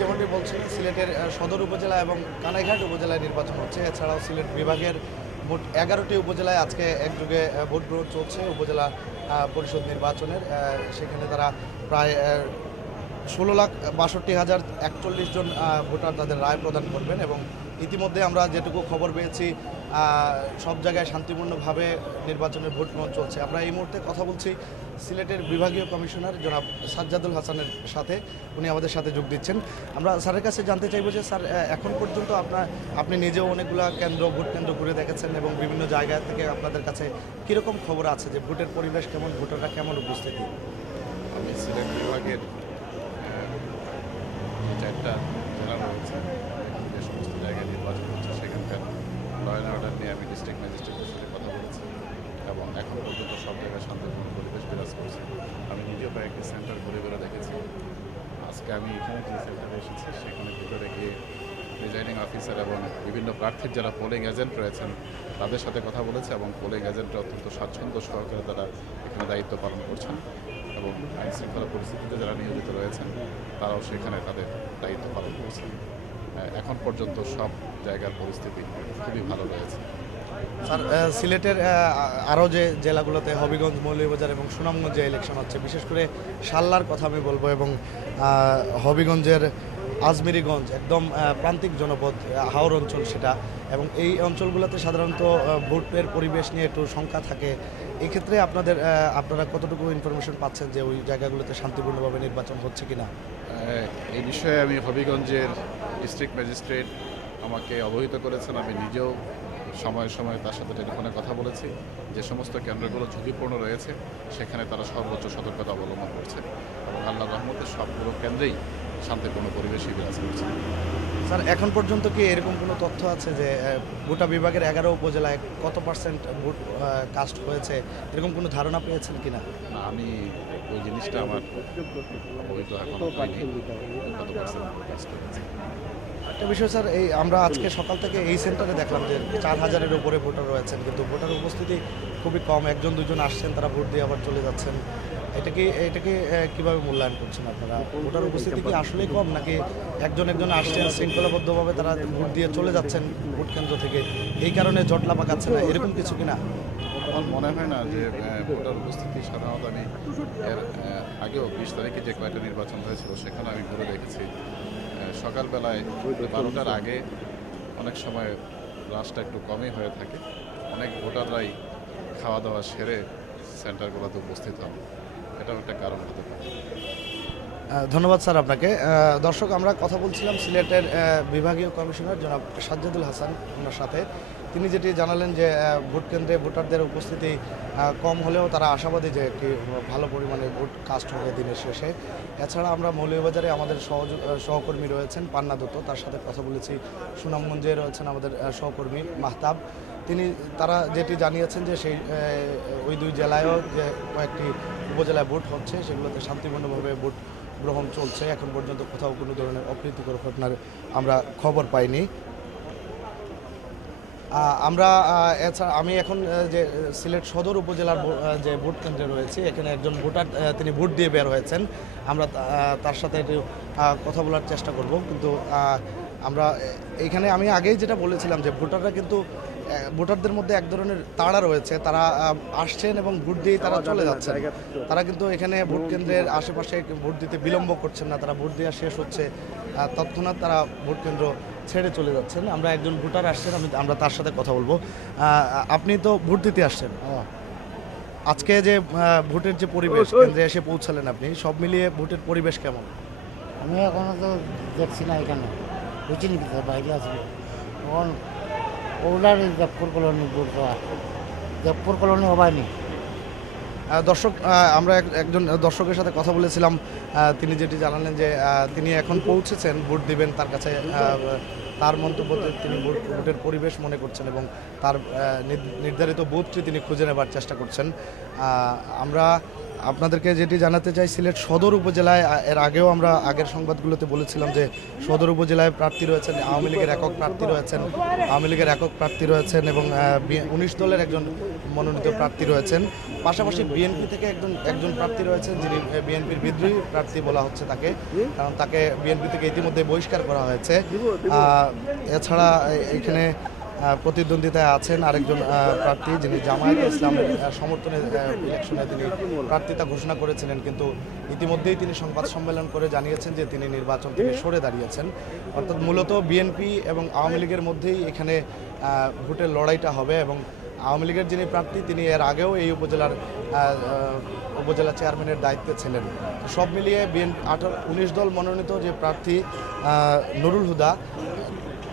যেমনটি বলছিলেন, সিলেটের সদর উপজেলা এবং কানাইঘাট উপজেলায় নির্বাচন হচ্ছে। এছাড়াও সিলেট বিভাগের মোট 11টি উপজেলায় আজকে একযোগে ভোট গ্রহণ চলছে উপজেলা পরিষদ নির্বাচনের। সেখানে তারা প্রায় 16,62,041 জন ভোটার তাদের রায় প্রদান করবেন এবং ইতিমধ্যে আমরা যেটুকু খবর পেয়েছি সব জায়গায় শান্তিপূর্ণভাবে নির্বাচনের ভোট গ্রহণ চলছে। আমরা এই মুহূর্তে কথা বলছি সিলেটের বিভাগীয় কমিশনার জনাব সাজ্জাদুল হাসানের সাথে। উনি আমাদের সাথে যোগ দিচ্ছেন। আমরা স্যারের কাছে জানতে চাইব যে স্যার, এখন পর্যন্ত আপনি নিজেও অনেকগুলো ভোট কেন্দ্র ঘুরে দেখেছেন এবং বিভিন্ন জায়গা থেকে আপনাদের কাছে কীরকম খবর আছে যে ভোটের পরিবেশ কেমন, ভোটাররা কেমন উপস্থিতি? আমি সিলেট বিভাগের 4টা জেলা রয়েছে, যে সমস্ত জায়গায় নির্বাচন হচ্ছে সেখানকার ল অ্যান্ড অর্ডার নিয়ে আমি ডিস্ট্রিক্ট ম্যাজিস্ট্রেটের সাথে কথা বলেছি এবং এখন পর্যন্ত সব জায়গায় শান্তিপূর্ণ পরিবেশ বিরাজ করছে। আমি নিজেও কয়েকটি সেন্টার ঘুরে ঘুরে দেখেছি। আজকে আমি এখানে যে সেন্টারে এসেছি সেখানে ভিতরে গিয়ে প্রিজাইডিং অফিসার এবং বিভিন্ন প্রার্থীর যারা পোলিং এজেন্ট রয়েছেন তাদের সাথে কথা বলেছে এবং পোলিং এজেন্টরা অত্যন্ত স্বাচ্ছন্দ্য সহকারে তারা এখানে দায়িত্ব পালন করছেন এবং আইন শৃঙ্খলা পরিস্থিতিতে যারা নিয়োজিত রয়েছেন তারাও সেখানে তাদের দায়িত্ব পালন করছেন। এখন পর্যন্ত সব জায়গার পরিস্থিতি খুবই ভালো রয়েছে। স্যার, সিলেটের আরও যে জেলাগুলোতে হবিগঞ্জ, মৌলভীবাজার এবং সুনামগঞ্জে ইলেকশন হচ্ছে, বিশেষ করে সাল্লার কথা আমি বলবো এবং হবিগঞ্জের আজমিরিগঞ্জ একদম প্রান্তিক জনপদ হাওর অঞ্চল সেটা, এবং এই অঞ্চলগুলোতে সাধারণত ভোটের পরিবেশ নিয়ে একটু শঙ্কা থাকে। এই ক্ষেত্রে আপনারা কতটুকু ইনফরমেশন পাচ্ছেন যে ওই জায়গাগুলোতে শান্তিপূর্ণভাবে নির্বাচন হচ্ছে কিনা? এই বিষয়ে আমি হবিগঞ্জের ডিস্ট্রিক্ট ম্যাজিস্ট্রেট আমাকে অবহিত করেছেন। আমি নিজেও সময়ে সময়ে তার সাথে টেলিফোনে কথা বলেছি। যে সমস্ত কেন্দ্রগুলো ঝুঁকিপূর্ণ রয়েছে সেখানে তারা সর্বোচ্চ সতর্কতা অবলম্বন করছে এবং আল্লাহর রহমতে সবগুলো কেন্দ্রেই শান্তিপূর্ণ পরিবেশই বিরাজ করছে। স্যার, এখন পর্যন্ত কি এরকম কোনো তথ্য আছে যে গোটা বিভাগের 11 উপজেলায় কত পার্সেন্ট ভোট কাস্ট হয়েছে, এরকম কোনো ধারণা পেয়েছেন কিনা? না, আমি ওই জিনিসটা আমার অবহিত এখনো হয়নি কত পার্সেন্ট কাজ করেছে। একটা বিষয় স্যার, আমরা আজকে সকাল থেকে এই সেন্টারে দেখলাম যে 4,000-এর উপরে ভোটার রয়েছেন, কিন্তু ভোটার উপস্থিতি খুবই কম। 1-2 জন আসছেন, তারা ভোট দিয়ে আবার চলে যাচ্ছেন। এটাকে কীভাবে মূল্যায়ন করছেন আপনারা? ভোটার উপস্থিতি কি আসলেই কম, নাকি একজন আসছেন শৃঙ্খলাবদ্ধভাবে তারা ভোট দিয়ে চলে যাচ্ছেন ভোট কেন্দ্র থেকে, এই কারণে জটলা পাকাচ্ছে না, এরকম কিছু কিনা? আমার মনে হয় না যে ভোটার উপস্থিতি সাধারণত আমি এর আগেও 20 তারিখে যে কয়েকটা নির্বাচন হয়েছিল সেখানে আমি ঘুরে দেখেছি সকালবেলায় 12টার আগে অনেক সময় রাশটা একটু কমই হয়ে থাকে। অনেক ভোটাররাই খাওয়া দাওয়া সেরে সেন্টারগুলোতে উপস্থিত হন, এটাও একটা কারণ হতে পারে। ধন্যবাদ স্যার আপনাকে। দর্শক, আমরা কথা বলছিলাম সিলেটের বিভাগীয় কমিশনার জনাব সাজ্জাদুল হাসান ওনার সাথে। তিনি যেটি জানালেন যে ভোট কেন্দ্রে ভোটারদের উপস্থিতি কম হলেও তারা আশাবাদী যে একটি ভালো পরিমাণে ভোট কাস্ট হবে দিনের শেষে। এছাড়া আমরা মৌলভীবাজারে আমাদের সহকর্মী রয়েছেন পান্না দত্ত, তার সাথে কথা বলেছি। সুনামগঞ্জে রয়েছেন আমাদের সহকর্মী মাহতাব। তারা যেটি জানিয়েছেন যে ওই 2 জেলায়ও যে কয়েকটি উপজেলায় ভোট হচ্ছে সেগুলোতে শান্তিপূর্ণভাবে ভোট গ্রহণ চলছে। এখন পর্যন্ত কোথাও কোনো ধরনের অপ্রীতিকর ঘটনার আমরা খবর পাইনি। আমি এখন যে সিলেট সদর উপজেলার যে ভোট কেন্দ্রে রয়েছে, এখানে একজন ভোটার তিনি ভোট দিয়ে বের হয়েছেন। আমরা তার সাথে একটু কথা বলার চেষ্টা করব, কিন্তু এইখানে আমি আগেই যেটা বলেছিলাম যে ভোটারদের মধ্যে এক ধরনের তাড়া রয়েছে। তারা আসছেন এবং ভোট দিয়ে তারা চলে যাচ্ছেন। তারা কিন্তু এখানে ভোট কেন্দ্রের আশেপাশে ভোট দিতে বিলম্ব করছেন না। তারা ভোট দেওয়া শেষ হচ্ছে তৎক্ষণাৎ তারা ভোট কেন্দ্র ছেড়ে চলে যাচ্ছেন। আমরা একজন ভোটার আসছেন, আমরা তার সাথে কথা বলবো। আপনি তো ভোট দিতে আসছেন, আজকে যে ভোটের যে পরিবেশ, কেন্দ্রে এসে পৌঁছালেন আপনি, সব মিলিয়ে ভোটের পরিবেশ কেমন? আমি এখনো তো দেখছি না এখানে, বুঝিনি বাইরে আসবে তখন ওলার দেবপুর কলোনি ভোট দেওয়া, দেবপুর কলোনি হবায়নি। দর্শক, আমরা একজন দর্শকের সাথে কথা বলেছিলাম। তিনি যেটি জানালেন যে তিনি এখন পৌঁছেছেন, ভোট দিবেন। তার মন্তব্য তিনি ভোটের পরিবেশ মনে করছেন এবং তার নির্ধারিত বুথটি তিনি খুঁজে নেবার চেষ্টা করছেন। আমরা আপনাদেরকে যেটি জানাতে চাই, সিলেট সদর উপজেলায় এর আগেও আমরা আগের সংবাদগুলোতে বলেছিলাম যে সদর উপজেলায় প্রার্থী রয়েছেন, আওয়ামী লীগের একক প্রার্থী রয়েছেন, আওয়ামী লীগের একক প্রার্থী রয়েছেন এবং 19 দলের একজন মনোনীত প্রার্থী রয়েছেন। পাশাপাশি বিএনপি থেকে একজন প্রার্থী রয়েছেন, যিনি বিএনপির বিদ্রোহী প্রার্থী বলা হচ্ছে তাকে, কারণ তাকে বিএনপি থেকে ইতিমধ্যে বহিষ্কার করা হয়েছে। এছাড়া এখানে প্রতিদ্বন্দ্বিতায় আছেন আরেকজন প্রার্থী, যিনি জামায়াতে ইসলামের সমর্থনে ইলেকশনে তিনি প্রার্থিতা ঘোষণা করেছিলেন, কিন্তু ইতিমধ্যেই তিনি সংবাদ সম্মেলন করে জানিয়েছেন যে তিনি নির্বাচন থেকে সরে দাঁড়িয়েছেন। অর্থাৎ মূলত বিএনপি এবং আওয়ামী লীগের মধ্যেই এখানে ভোটের লড়াইটা হবে এবং আওয়ামী লীগের যিনি প্রার্থী তিনি এর আগেও এই উপজেলা চেয়ারম্যানের দায়িত্বে ছিলেন। সব মিলিয়ে বিএনপি 19 দল মনোনীত যে প্রার্থী নুরুল হুদা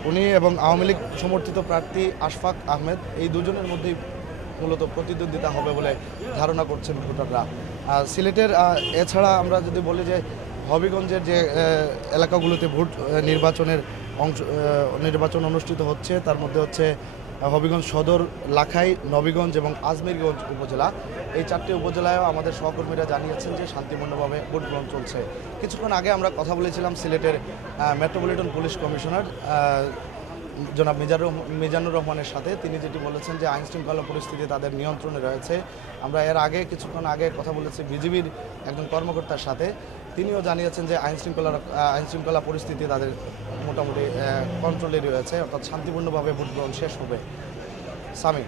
উনি এবং আওয়ামী লীগ সমর্থিত প্রার্থী আশফাক আহমেদ, এই দুজনের মধ্যেই মূলত প্রতিদ্বন্দ্বিতা হবে বলে ধারণা করছেন ভোটাররা। সিলেটের এছাড়া আমরা যদি বলি যে হবিগঞ্জের যে এলাকাগুলোতে নির্বাচন অনুষ্ঠিত হচ্ছে, তার মধ্যে হচ্ছে হবিগঞ্জ সদর, লাখাই, নবীগঞ্জ এবং আজমিরগঞ্জ উপজেলা। এই 4টি উপজেলায়ও আমাদের সহকর্মীরা জানিয়েছেন যে শান্তিপূর্ণভাবে ভোট গ্রহণ চলছে। কিছুক্ষণ আগে আমরা কথা বলেছিলাম সিলেটের মেট্রোপলিটন পুলিশ কমিশনার জনাব মিজানুর রহমানের সাথে। তিনি যেটি বলেছেন যে আইনশৃঙ্খলা পরিস্থিতি তাদের নিয়ন্ত্রণে রয়েছে। আমরা এর আগে কিছুক্ষণ আগে কথা বলেছি বিজিবির একজন কর্মকর্তার সাথে, তিনিও জানিয়েছেন যে আইনশৃঙ্খলা পরিস্থিতি তাদের মোটামুটি কন্ট্রোলে রয়েছে, অর্থাৎ শান্তিপূর্ণভাবে ভোট গ্রহণ শেষ হবে। সামি।